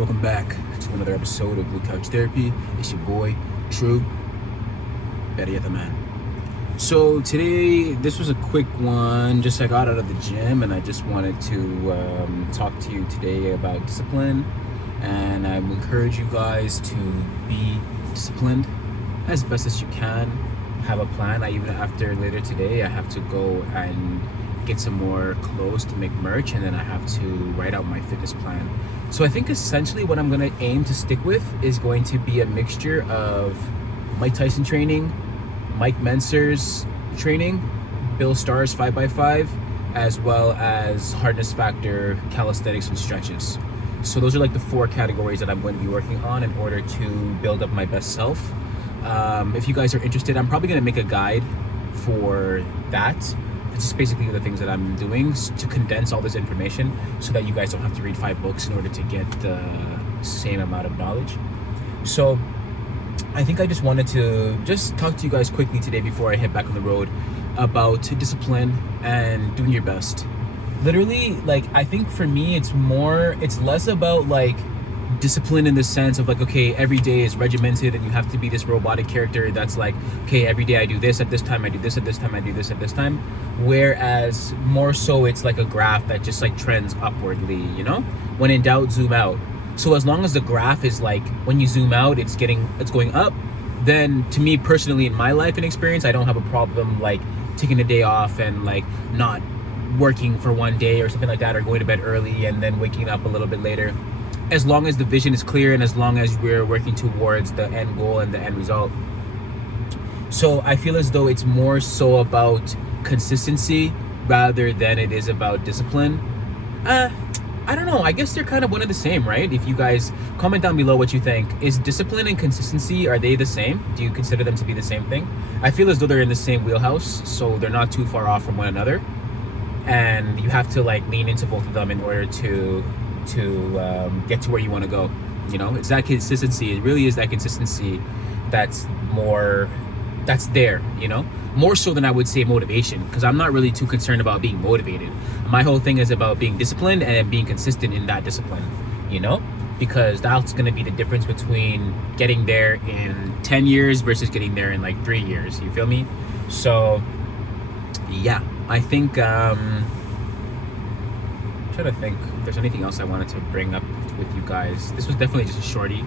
Welcome back to another episode of Blue Couch Therapy. It's your boy, True, better yet the man. So today, this was a quick one. Just I got out of the gym and I just wanted to talk to you today about discipline. And I would encourage you guys to be disciplined as best as you can. Have a plan. Even after later today, I have to go and get some more clothes to make merch, and then I have to write out my fitness plan. So I think essentially what I'm going to aim to stick with is going to be a mixture of Mike Tyson training, Mike Menser's training, Bill Starr's 5x5, as well as hardness factor, calisthenics, and stretches. So those are like the four categories that I'm going to be working on in order to build up my best self. If you guys are interested, I'm probably going to make a guide for that. It's just basically the things that I'm doing to condense all this information so that you guys don't have to read 5 books in order to get the same amount of knowledge. So I think I just wanted to just talk to you guys quickly today before I head back on the road about discipline and doing your best. Literally, like, I think for me, it's less about like discipline in the sense of like, okay, every day is regimented and you have to be this robotic character that's like, okay, every day I do this at this time, I do this at this time, I do this at this time. Whereas more so it's like a graph that just like trends upwardly, you know? When in doubt, zoom out. So as long as the graph is like, when you zoom out, it's going up, then to me personally in my life and experience, I don't have a problem like taking a day off and like not working for one day or something like that, or going to bed early and then waking up a little bit later. As long as the vision is clear and as long as we're working towards the end goal and the end result. So I feel as though it's more so about consistency rather than it is about discipline. I don't know. I guess they're kind of one and the same, right? If you guys comment down below what you think. Is discipline and consistency, are they the same? Do you consider them to be the same thing? I feel as though they're in the same wheelhouse, so they're not too far off from one another. And you have to like lean into both of them in order to get to where you want to go. You know, it's that consistency. It really is that consistency that's there, you know, more so than I would say motivation, because I'm not really too concerned about being motivated. My whole thing is about being disciplined and being consistent in that discipline, you know, because that's going to be the difference between getting there in 10 years versus getting there in like 3 years. You feel me? So yeah, I think I'm trying to think if there's anything else I wanted to bring up with you guys. This was definitely just a shorty.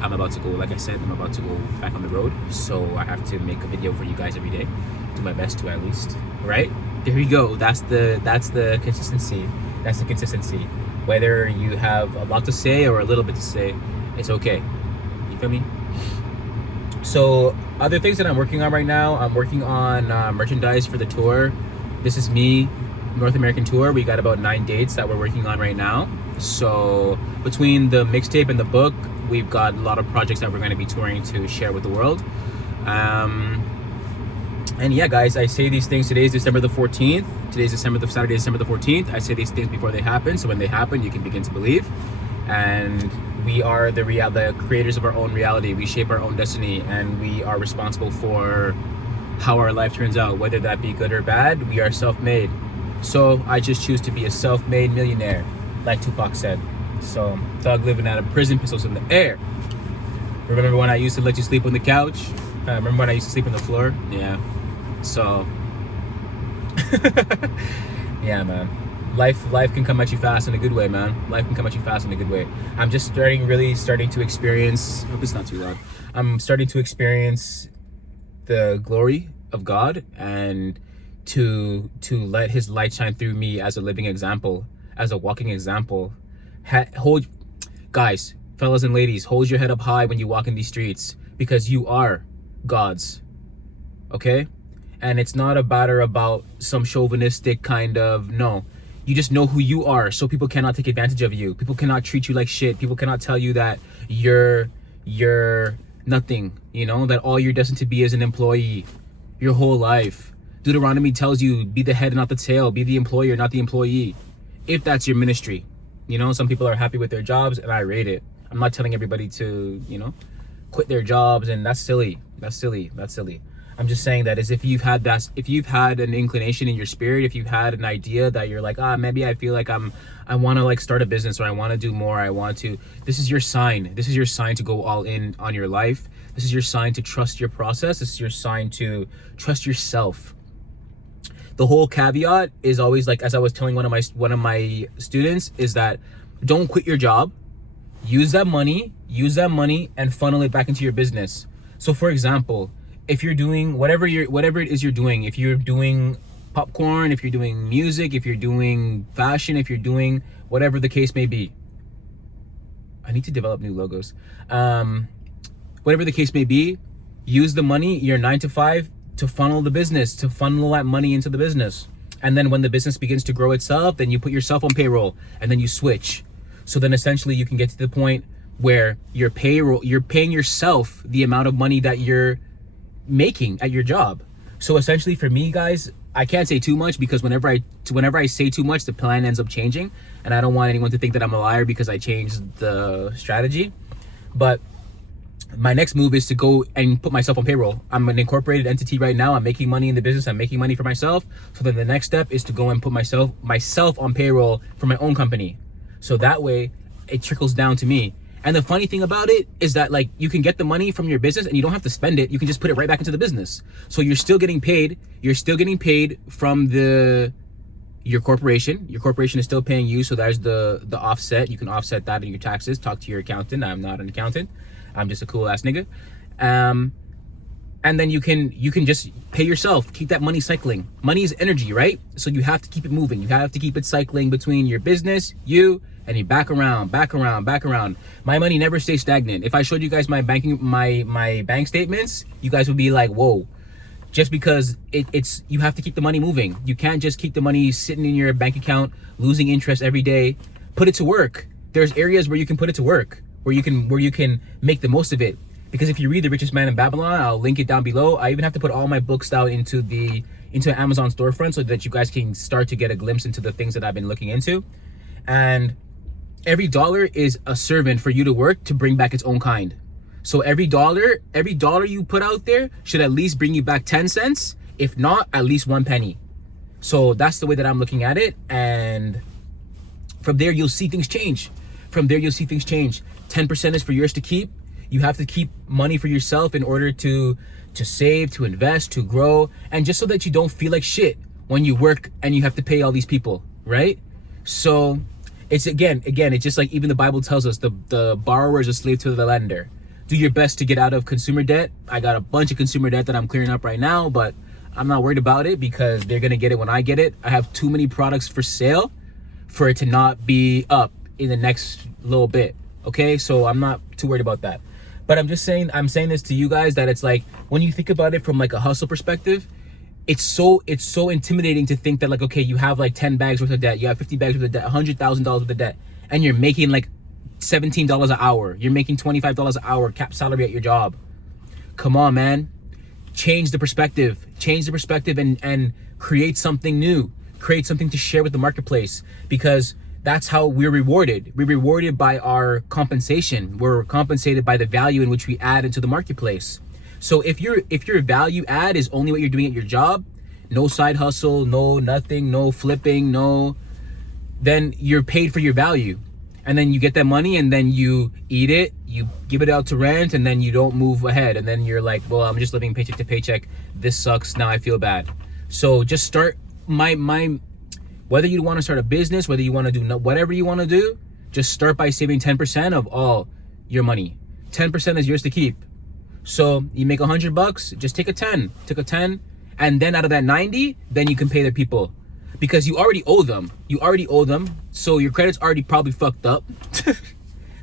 I'm about to go, like I said, I'm about to go back on the road, so I have to make a video for you guys every day. Do my best to, at least, right? There you go. That's the consistency. That's the consistency. Whether you have a lot to say or a little bit to say, it's okay. You feel me? So other things that I'm working on right now, I'm working on merchandise for the tour. This is me, North American tour. We got about 9 dates that we're working on right now. So between the mixtape and the book, we've got a lot of projects that we're going to be touring to share with the world. And yeah, guys, I say these things. Today is December the 14th. Today's Saturday, December the 14th. I say these things before they happen, so when they happen, you can begin to believe. And we are the creators of our own reality. We shape our own destiny, and we are responsible for how our life turns out, whether that be good or bad. We are self-made. So I just choose to be a self-made millionaire, like Tupac said. So, thug living out of prison, pistols in the air. Remember when I used to let you sleep on the couch? Remember when I used to sleep on the floor? Yeah. So, yeah, man. Life can come at you fast in a good way, man. Life can come at you fast in a good way. I'm just really starting to experience. I hope it's not too loud. I'm starting to experience the glory of God and to let His light shine through me as a living example, as a walking example. Guys, fellas and ladies, hold your head up high when you walk in these streets, because you are God's, okay? And it's not about some chauvinistic kind of, no. You just know who you are, so people cannot take advantage of you. People cannot treat you like shit. People cannot tell you that you're nothing, you know, that all you're destined to be is an employee your whole life. Deuteronomy tells you, be the head and not the tail, be the employer, not the employee, if that's your ministry. You know, some people are happy with their jobs, and I rate it. I'm not telling everybody to, you know, quit their jobs, and that's silly. That's silly. I'm just saying that as if you've had an inclination in your spirit, if you've had an idea that you're like, maybe I feel like I want to like start a business, or I want to do more, this is your sign. This is your sign to go all in on your life. This is your sign to trust your process. This is your sign to trust yourself. The whole caveat is always, like, as I was telling one of my students, is that don't quit your job. Use that money and funnel it back into your business. So for example, if you're doing whatever it is you're doing, if you're doing popcorn, if you're doing music, if you're doing fashion, if you're doing whatever the case may be, I need to develop new logos. Whatever the case may be, use the money, your 9 to 5, to funnel the business, to funnel that money into the business. And then when the business begins to grow itself, then you put yourself on payroll, and then you switch. So then essentially you can get to the point where you're paying yourself the amount of money that you're making at your job. So essentially for me, guys, I can't say too much, because whenever I say too much, the plan ends up changing, and I don't want anyone to think that I'm a liar because I changed the strategy. But my next move is to go and put myself on payroll. I'm an incorporated entity right now. I'm making money in the business. I'm making money for myself. So then the next step is to go and put myself on payroll for my own company. So that way it trickles down to me. And the funny thing about it is that, like, you can get the money from your business and you don't have to spend it. You can just put it right back into the business. So you're still getting paid. You're still getting paid from your corporation. Your corporation is still paying you. So there's the offset. You can offset that in your taxes. Talk to your accountant. I'm not an accountant. I'm just a cool ass nigga. And then you can just pay yourself. Keep that money cycling. Money is energy, right? So you have to keep it moving. You have to keep it cycling between your business, you, and you back around. My money never stays stagnant. If I showed you guys my bank statements, you guys would be like, whoa. Just because it's you have to keep the money moving. You can't just keep the money sitting in your bank account, losing interest every day. Put it to work. There's areas where you can put it to work, where you can make the most of it. Because if you read The Richest Man in Babylon, I'll link it down below. I even have to put all my books out into Amazon storefront so that you guys can start to get a glimpse into the things that I've been looking into. And every dollar is a servant for you to work to bring back its own kind. So every dollar you put out there should at least bring you back 10 cents, if not at least 1 penny. So that's the way that I'm looking at it. And from there, you'll see things change. 10% is for yours to keep. You have to keep money for yourself in order to save, to invest, to grow, and just so that you don't feel like shit when you work and you have to pay all these people, right? So it's again, it's just like even the Bible tells us the borrower is a slave to the lender. Do your best to get out of consumer debt. I got a bunch of consumer debt that I'm clearing up right now, but I'm not worried about it because they're gonna get it when I get it. I have too many products for sale for it to not be up in the next little bit. Okay, so I'm not too worried about that. But I'm saying this to you guys that it's like, when you think about it from like a hustle perspective, it's so intimidating to think that, like, okay, you have like 10 bags worth of debt, you have 50 bags worth of debt, $100,000 worth of debt, and you're making like $17 an hour. You're making $25 an hour cap salary at your job. Come on, man. Change the perspective and create something new. Create something to share with the marketplace, because that's how we're rewarded. We're rewarded by our compensation. We're compensated by the value in which we add into the marketplace. So if your value add is only what you're doing at your job, no side hustle, no nothing, no flipping, then you're paid for your value. And then you get that money and then you eat it, you give it out to rent, and then you don't move ahead. And then you're like, well, I'm just living paycheck to paycheck. This sucks. Now I feel bad. So just start whether you want to start a business, whether you want to do whatever you want to do, just start by saving 10% of all your money. 10% is yours to keep. So you make $100, just take a 10, and then out of that 90, then you can pay the people, because you already owe them. So your credit's already probably fucked up.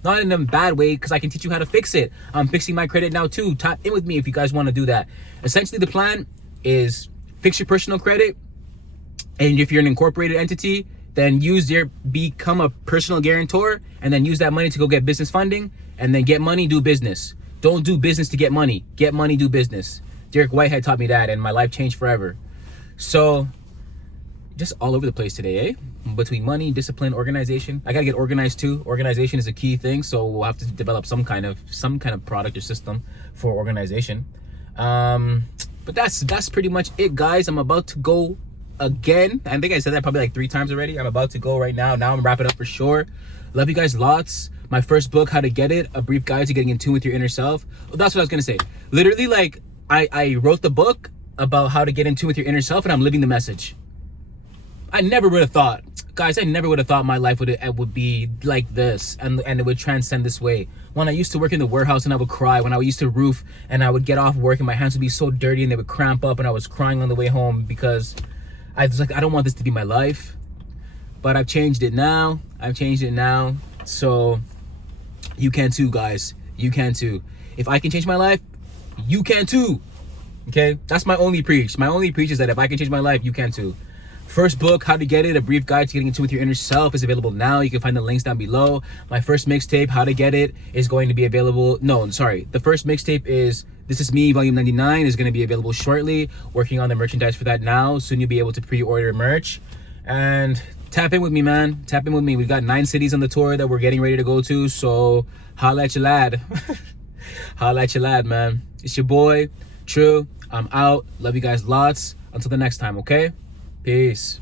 Not in a bad way, because I can teach you how to fix it. I'm fixing my credit now too. Tap in with me if you guys want to do that. Essentially, the plan is fix your personal credit. And if you're an incorporated entity, then become a personal guarantor, and then use that money to go get business funding, and then get money, do business. Don't do business to get money. Get money, do business. Derek Whitehead taught me that, and my life changed forever. So just all over the place today, eh? Between money, discipline, organization. I gotta get organized too. Organization is a key thing, so we'll have to develop some kind of product or system for organization. But that's pretty much it, guys. I'm about to go again. I think I said that probably like 3 times already. I'm about to go right now. Now I'm wrapping up for sure. Love you guys lots. My first book, How to Get It, A Brief Guide to Getting in Tune with Your Inner Self. Well, that's what I was gonna say. Literally, like, I wrote the book about how to get in tune with your inner self, and I'm living the message. I never would have thought, guys, I never would have thought my life would be like this, and it would transcend this way. When I used to work in the warehouse and I would cry, when I used to roof and I would get off work and my hands would be so dirty and they would cramp up, and I was crying on the way home because I was like, I don't want this to be my life. But I've changed it now. So you can too, guys. You can too. If I can change my life, you can too. Okay? That's my only preach. My only preach is that if I can change my life, you can too. First book, How to Get It, A Brief Guide to Getting in Tune with Your Inner Self, is available now. You can find the links down below. My first mixtape, How to Get It, is going to be available. No, sorry. The first mixtape is This Is Me, Volume 99, is going to be available shortly. Working on the merchandise for that now. Soon you'll be able to pre-order merch. And tap in with me, man. Tap in with me. We've got 9 cities on the tour that we're getting ready to go to. So holla at your lad. Holla at your lad, man. It's your boy, True. I'm out. Love you guys lots. Until the next time, okay? Peace.